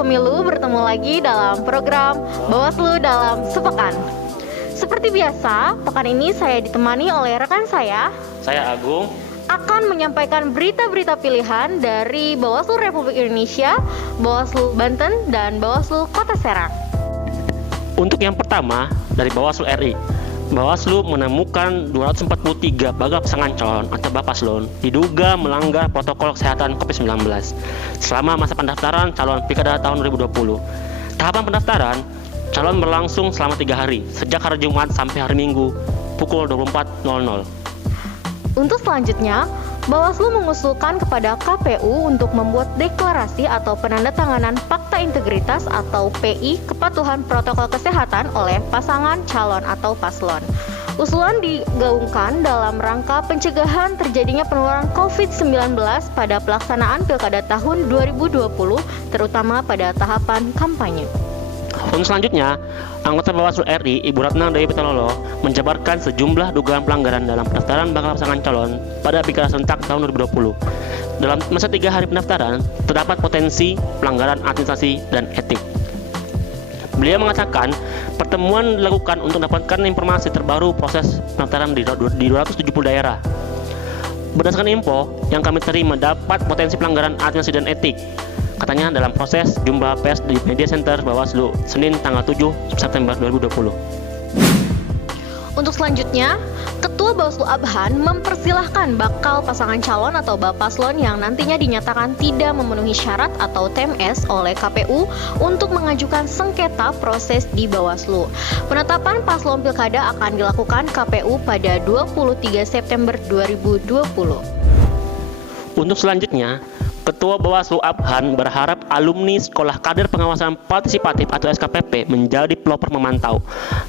Pemilu bertemu lagi dalam program Bawaslu dalam Sepekan. Seperti biasa, pekan ini saya ditemani oleh rekan saya Agung, akan menyampaikan berita-berita pilihan dari Bawaslu Republik Indonesia, Bawaslu Banten, dan Bawaslu Kota Serang. Untuk yang pertama, dari Bawaslu RI. Bawaslu menemukan 243 bakal pasangan calon atau Bapaslon diduga melanggar protokol kesehatan COVID-19 selama masa pendaftaran calon Pilkada tahun 2020. Tahapan pendaftaran calon berlangsung selama 3 hari, sejak hari Jumat sampai hari Minggu pukul 24.00. Untuk selanjutnya, Bawaslu mengusulkan kepada KPU untuk membuat deklarasi atau penandatanganan Fakta Integritas atau PI Kepatuhan Protokol Kesehatan oleh pasangan calon atau paslon. Usulan digaungkan dalam rangka pencegahan terjadinya penularan COVID-19 pada pelaksanaan Pilkada tahun 2020, terutama pada tahapan kampanye. Untuk selanjutnya, anggota Bawaslu RI Ibu Ratna Dewi Pitaloka menjabarkan sejumlah dugaan pelanggaran dalam pendaftaran bakal pasangan calon pada Pilkada serentak tahun 2020. Dalam masa 3 hari pendaftaran, terdapat potensi pelanggaran administrasi dan etik. Beliau mengatakan pertemuan dilakukan untuk mendapatkan informasi terbaru proses pendaftaran di 270 daerah. Berdasarkan info yang kami terima, dapat potensi pelanggaran administrasi dan etik, katanya dalam proses jumpa pers di Media Center Bawaslu Senin tanggal 7 September 2020. Untuk selanjutnya, Ketua Bawaslu Abhan mempersilahkan bakal pasangan calon atau Bapaslon yang nantinya dinyatakan tidak memenuhi syarat atau TMS oleh KPU untuk mengajukan sengketa proses di Bawaslu. Penetapan paslon pilkada akan dilakukan KPU pada 23 September 2020. Untuk selanjutnya, Ketua Bawaslu Abhan berharap alumni Sekolah Kader Pengawasan Partisipatif atau SKPP menjadi pelopor memantau,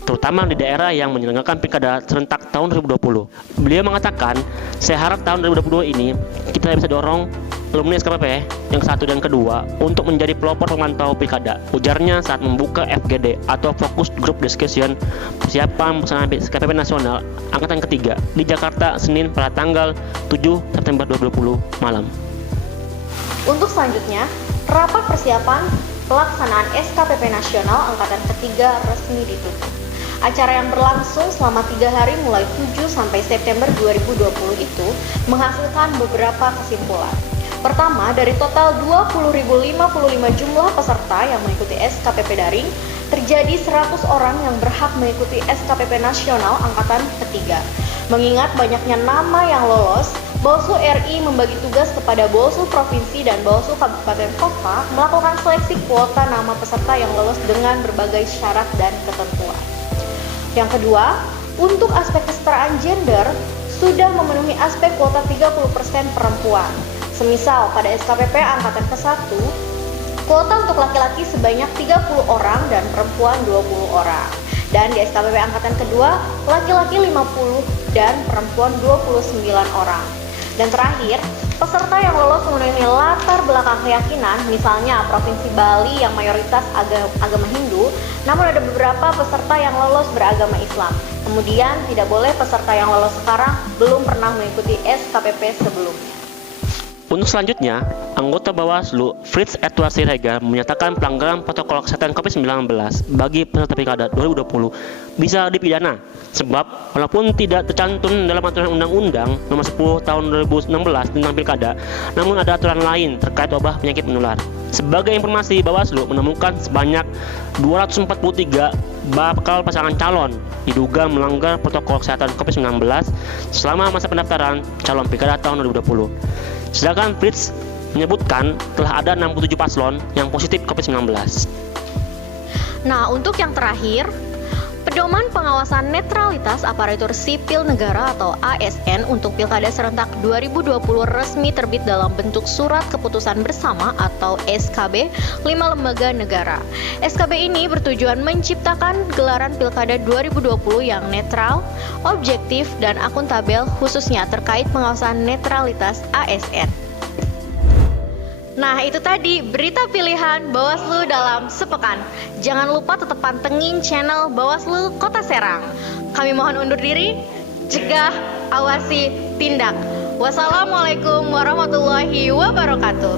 terutama di daerah yang menyelenggarakan Pilkada serentak tahun 2020. Beliau mengatakan, saya harap tahun 2022 ini kita bisa dorong alumni SKPP yang satu dan kedua untuk menjadi pelopor pemantau Pilkada. Ujarnya saat membuka FGD atau Focus Group Discussion persiapan pelaksanaan SKPP Nasional Angkatan Ketiga di Jakarta Senin pada tanggal 7 September 2020 malam. Untuk selanjutnya, rapat persiapan pelaksanaan SKPP Nasional Angkatan Ketiga resmi ditutup. Acara yang berlangsung selama 3 hari mulai 7 sampai September 2020 itu menghasilkan beberapa kesimpulan. Pertama, dari total 20.055 jumlah peserta yang mengikuti SKPP daring, terjadi 100 orang yang berhak mengikuti SKPP Nasional Angkatan Ketiga. Mengingat banyaknya nama yang lolos, Bawaslu RI membagi tugas kepada Bawaslu Provinsi dan Bawaslu Kabupaten Kota melakukan seleksi kuota nama peserta yang lolos dengan berbagai syarat dan ketentuan. Yang kedua, untuk aspek kesetaraan gender sudah memenuhi aspek kuota 30% perempuan. Semisal pada SKPP Angkatan ke-1, kuota untuk laki-laki sebanyak 30 orang dan perempuan 20 orang. Dan di SKPP Angkatan kedua, laki-laki 50 dan perempuan 29 orang. Dan terakhir, peserta yang lolos memenuhi latar belakang keyakinan, misalnya Provinsi Bali yang mayoritas agama Hindu, namun ada beberapa peserta yang lolos beragama Islam. Kemudian tidak boleh peserta yang lolos sekarang belum pernah mengikuti SKPP sebelumnya. Untuk selanjutnya, anggota Bawaslu Fritz Edward Siregar menyatakan pelanggaran protokol kesehatan COVID-19 bagi peserta Pilkada 2020 bisa dipidana, sebab walaupun tidak tercantum dalam aturan Undang-Undang Nomor 10 Tahun 2016 tentang Pilkada, namun ada aturan lain terkait wabah penyakit menular. Sebagai informasi, Bawaslu menemukan sebanyak 243 bakal pasangan calon diduga melanggar protokol kesehatan COVID-19 selama masa pendaftaran calon Pilkada tahun 2020. Sedangkan Fritz menyebutkan telah ada 67 paslon yang positif COVID-19. Nah, untuk yang terakhir, Pedoman Pengawasan Netralitas Aparatur Sipil Negara atau ASN untuk Pilkada Serentak 2020 resmi terbit dalam bentuk Surat Keputusan Bersama atau SKB 5 lembaga negara. SKB ini bertujuan menciptakan gelaran Pilkada 2020 yang netral, objektif, dan akuntabel khususnya terkait pengawasan netralitas ASN. Nah, itu tadi berita pilihan Bawaslu dalam sepekan. Jangan lupa tetap pantengin channel Bawaslu Kota Serang. Kami mohon undur diri, cegah, awasi, tindak. Wassalamualaikum warahmatullahi wabarakatuh.